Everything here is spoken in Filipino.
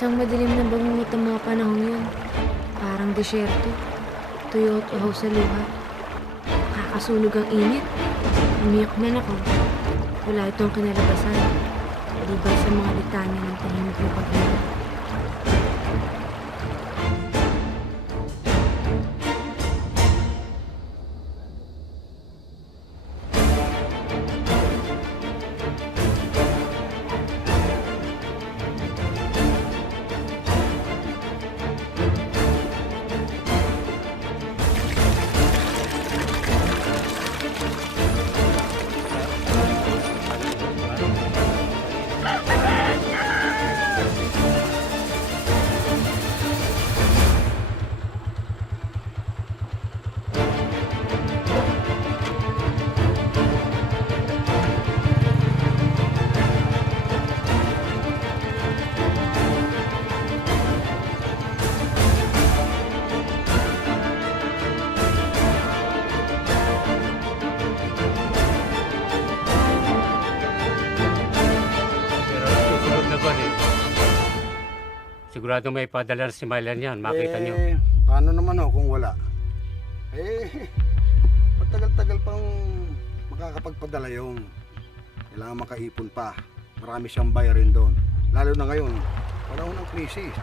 Isang madilim na bangungot ang mga panahon yun. Parang desyerto. Tuyo at uhaw sa luha. Kakasunog ang init. Umiyak na ako. Wala itong kinalabasan. Liban sa mga litanya ng tahimik na paghinga. Susunod na ba eh? Sigurado may padala si Mylan yan, makita nyo. Paano naman kung wala? Matagal-tagal pang makakapagpadala yun. Kailangan makaipon pa. Marami siyang bayarin doon. Lalo na ngayon, panahon ng krisis.